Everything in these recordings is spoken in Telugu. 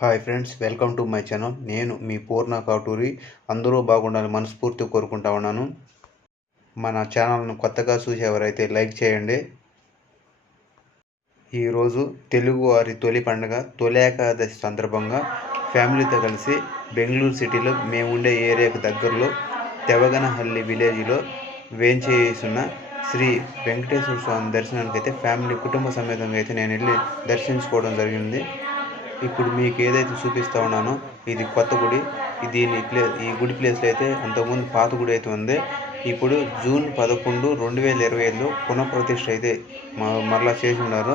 Hi friends welcome to my channel నేను మీ పూర్ణ కాటూరి. అందరూ బాగుండాలని మనస్ఫూర్తి కోరుకుంటా ఉన్నాను. మన ఛానల్ను కొత్తగా చూసేవారైతే లైక్ చేయండి. ఈరోజు తెలుగు వారి తొలి పండుగ తొలి ఏకాదశి సందర్భంగా ఫ్యామిలీతో కలిసి బెంగళూరు సిటీలో మేము ఉండే ఏరియాకు దగ్గరలో తెవగనహల్లి విలేజ్లో వేంచేసిన శ్రీ వెంకటేశ్వర స్వామి దర్శనానికి అయితే ఫ్యామిలీ కుటుంబ సమేతంగా అయితే నేను వెళ్ళి దర్శించుకోవడం జరిగింది. ఇప్పుడు మీకు ఏదైతే చూపిస్తా ఉన్నానో ఇది కొత్త గుడి. దీని ప్లే ఈ గుడి ప్లేస్లో అయితే అంతకుముందు పాత గుడి అయితే ఉంది. ఇప్పుడు జూన్ పదకొండు రెండు వేల ఇరవై ఐదులో పునఃప్రతిష్ఠ అయితే మరలా చేసి ఉన్నారు.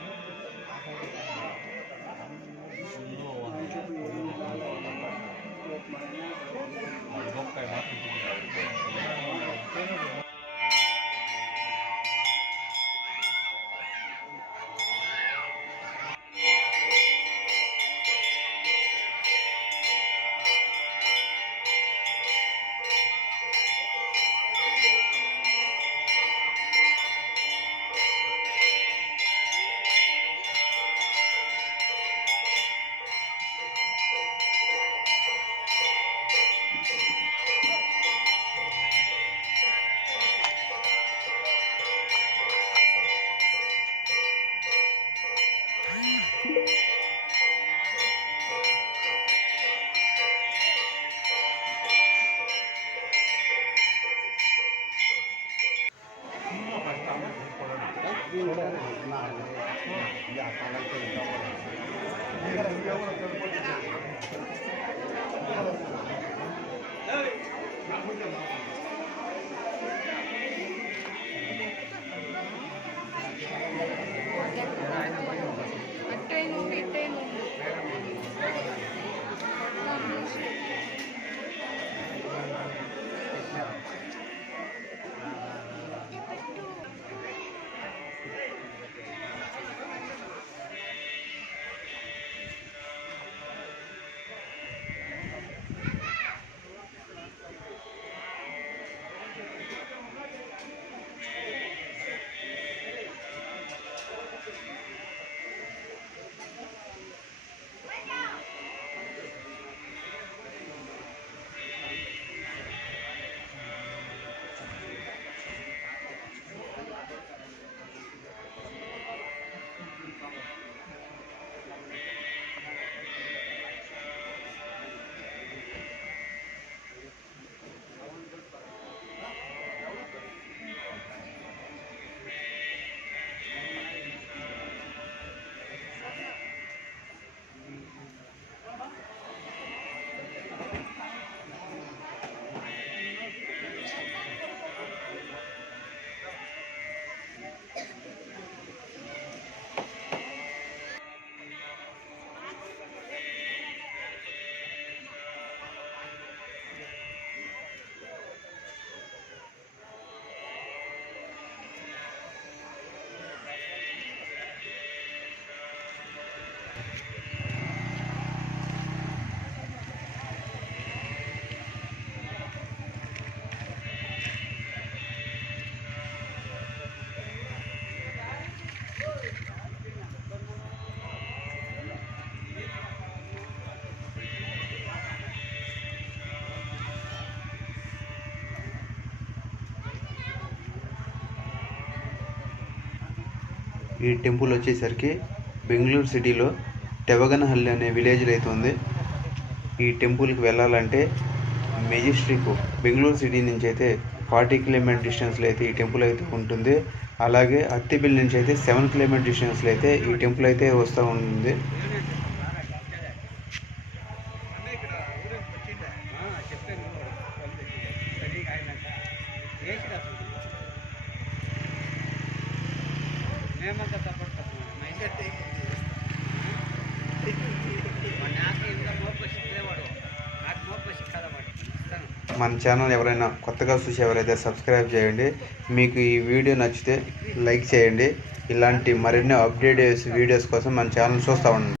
I like it. ఈ టెంపుల్ వచ్చేసరికి బెంగళూరు సిటీలో టెవగనహల్లి అనే విలేజ్లో అయితే ఉంది. ఈ టెంపుల్కి వెళ్ళాలంటే మెజిస్ట్రిక్ బెంగళూరు సిటీ నుంచి అయితే ఫార్టీ కిలోమీటర్ డిస్టెన్స్లో అయితే ఈ టెంపుల్ అయితే ఉంటుంది. అలాగే అత్తిబిల్ నుంచి అయితే సెవెన్ కిలోమీటర్ డిస్టెన్స్లో అయితే ఈ టెంపుల్ అయితే వస్తూ ఉంటుంది. మన ఛానల్ ఎవరైనా కొత్తగా చూసి ఎవరైతే సబ్స్క్రైబ్ చేయండి మీకు ఈ వీడియో నచ్చితే లైక్ చేయండి. ఇలాంటి మరిన్ని అప్డేట్ వీడియోస్ కోసం మన ఛానల్ చూస్తూ ఉండండి.